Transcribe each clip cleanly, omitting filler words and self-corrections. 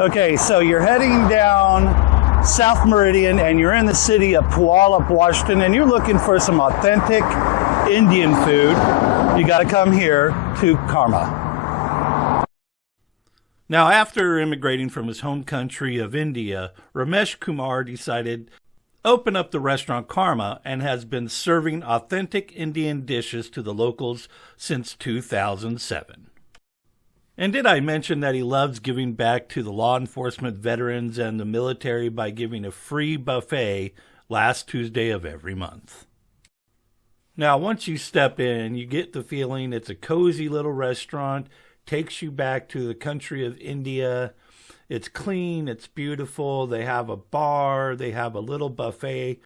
Okay, so you're heading down South Meridian and you're in the city of Puyallup, Washington, and you're looking for some authentic Indian food. You got to come here to Karma. Now, after immigrating from his home country of India, Ramesh Kumar decided to open up the restaurant Karma and has been serving authentic Indian dishes to the locals since 2007. And did I mention that he loves giving back to the law enforcement veterans and the military by giving a free buffet last Tuesday of every month? Now, once you step in, you get the feeling it's a cozy little restaurant, takes you back to the country of India. It's clean, it's beautiful. They have a bar, they have a little buffet.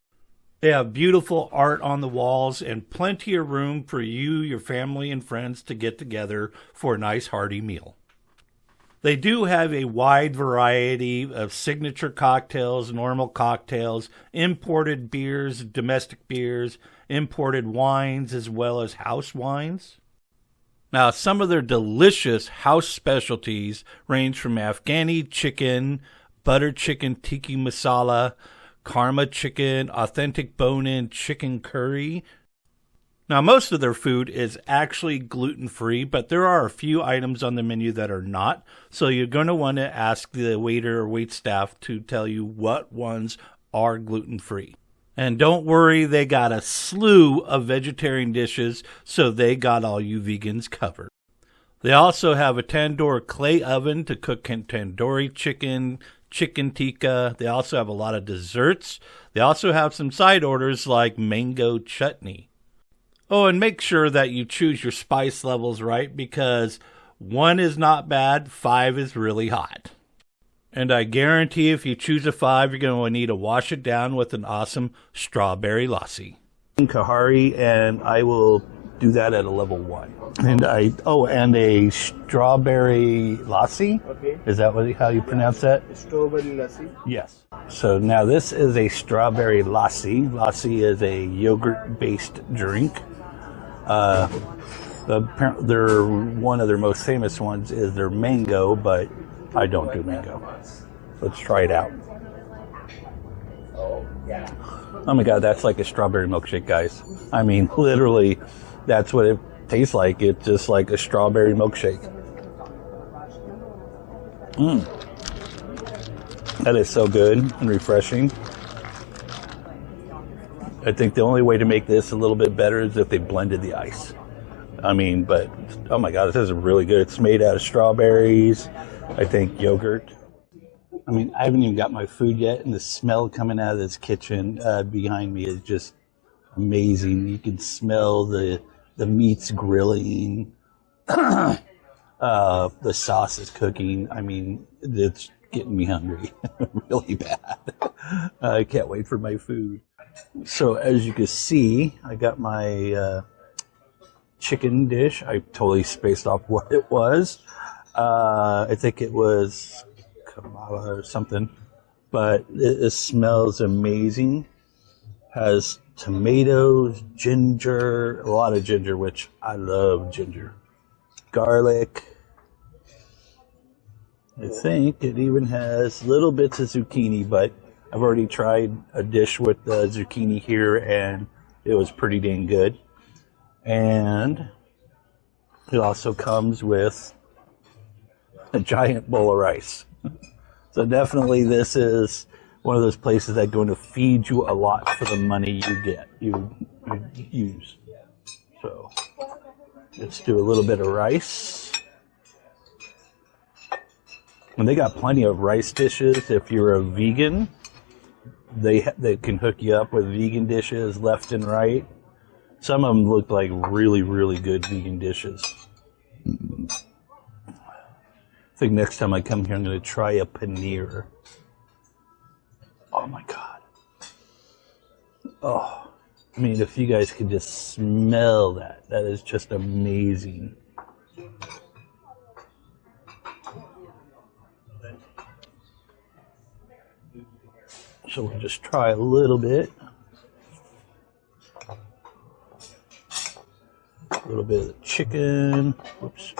They have beautiful art on the walls and plenty of room for you, your family, and friends to get together for a nice hearty meal. They do have a wide variety of signature cocktails, normal cocktails, imported beers, domestic beers, imported wines, as well as house wines. Now, some of their delicious house specialties range from Afghani chicken, butter chicken tikka masala, Karma chicken, authentic bone-in chicken curry. Now, most of their food is actually gluten-free, but there are a few items on the menu that are not, so you're going to want to ask the waiter or waitstaff to tell you what ones are gluten-free. And don't worry, they got a slew of vegetarian dishes, so they got all you vegans covered. They also have a tandoor clay oven to cook tandoori chicken, chicken tikka. They also have a lot of desserts. They also have some side orders like mango chutney. Oh, and make sure that you choose your spice levels right, because 1 is not bad, 5 is really hot. And I guarantee if you choose a 5, you're going to need to wash it down with an awesome strawberry lassi. Kahari, and I will do that at a level 1. And and a strawberry lassi. Okay. Is that how you pronounce that? Strawberry lassi. Yes. So now this is a strawberry lassi. Lassi is a yogurt-based drink. They're one of their most famous ones is their mango, but I don't do mango. Let's try it out. Oh my God, that's like a strawberry milkshake, guys. I mean, literally, that's what it tastes like. It's just like a strawberry milkshake. That is so good and refreshing. I think the only way to make this a little bit better is if they blended the ice. I mean, but, oh my God, this is really good. It's made out of strawberries, I think yogurt. I mean, I haven't even got my food yet, and the smell coming out of this kitchen behind me is just amazing. You can smell the meats grilling, the sauce is cooking. I mean, it's getting me hungry really bad. I can't wait for my food. So as you can see, I got my chicken dish. I totally spaced off what it was. I think it was Kamala or something, but it smells amazing. Has tomatoes, ginger, a lot of ginger, which I love ginger, garlic. I think it even has little bits of zucchini, but I've already tried a dish with the zucchini here, and it was pretty dang good. And it also comes with a giant bowl of rice. So definitely this is one of those places that's going to feed you a lot for the money you use. So let's do a little bit of rice. And they got plenty of rice dishes. If you're a vegan, they can hook you up with vegan dishes left and right. Some of them look like really, really good vegan dishes. I think next time I come here, I'm going to try a paneer. Oh my God. Oh, I mean, if you guys could just smell that, that is just amazing. So we'll just try a little bit. A little bit of the chicken. Whoops.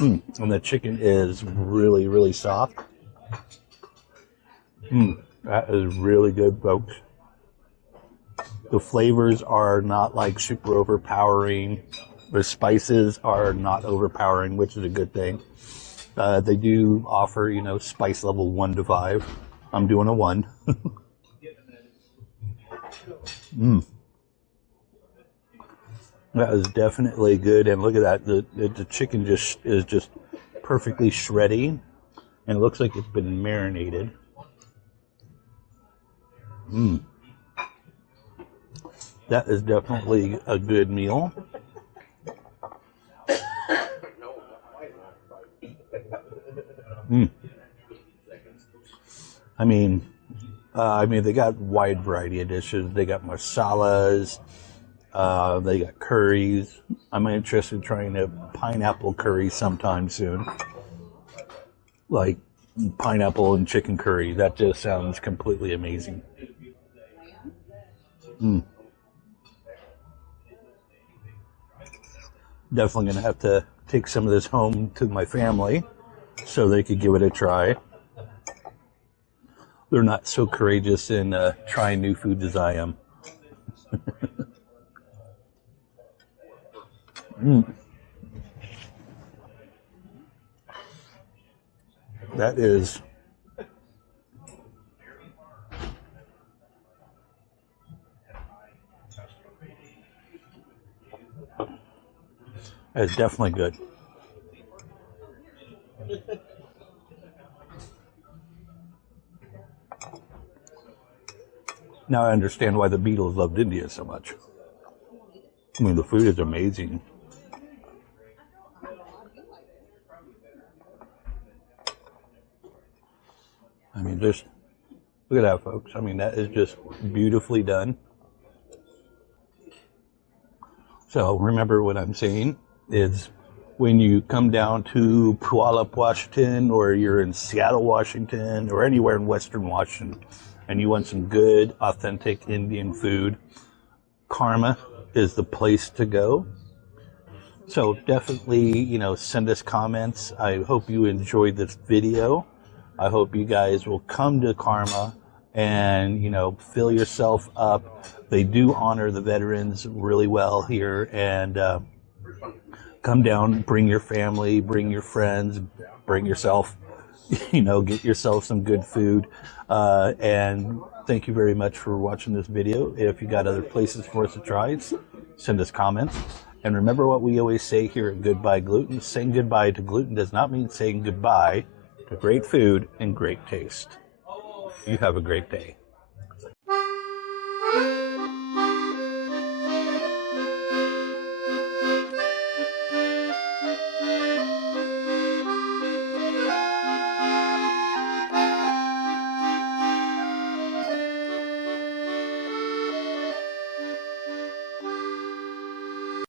And the chicken is really, really soft. That is really good, folks. The flavors are not like super overpowering. The spices are not overpowering, which is a good thing. They do offer, spice level 1 to 5. I'm doing a 1. That is definitely good. And look at that. The chicken is just perfectly shreddy. And it looks like it's been marinated. That is definitely a good meal. I mean, they got wide variety of dishes. They got masalas. They got curries. I'm interested in trying a pineapple curry sometime soon. Like pineapple and chicken curry. That just sounds completely amazing. Definitely going to have to take some of this home to my family so they could give it a try. They're not so courageous in trying new food as I am. That is definitely good. Now I understand why the Beatles loved India so much. I mean, the food is amazing. I mean, just look at that, folks. I mean, that is just beautifully done. So remember what I'm saying is when you come down to Puyallup, Washington, or you're in Seattle, Washington, or anywhere in Western Washington, and you want some good, authentic Indian food, Karma is the place to go. So definitely, send us comments. I hope you enjoyed this video. I hope you guys will come to Karma and, fill yourself up. They do honor the veterans really well here, and come down, bring your family, bring your friends, bring yourself, get yourself some good food. And thank you very much for watching this video. If you got other places for us to try, send us comments. And remember what we always say here at Goodbye Gluten. Saying goodbye to gluten does not mean saying goodbye to great food and great taste. You have a great day.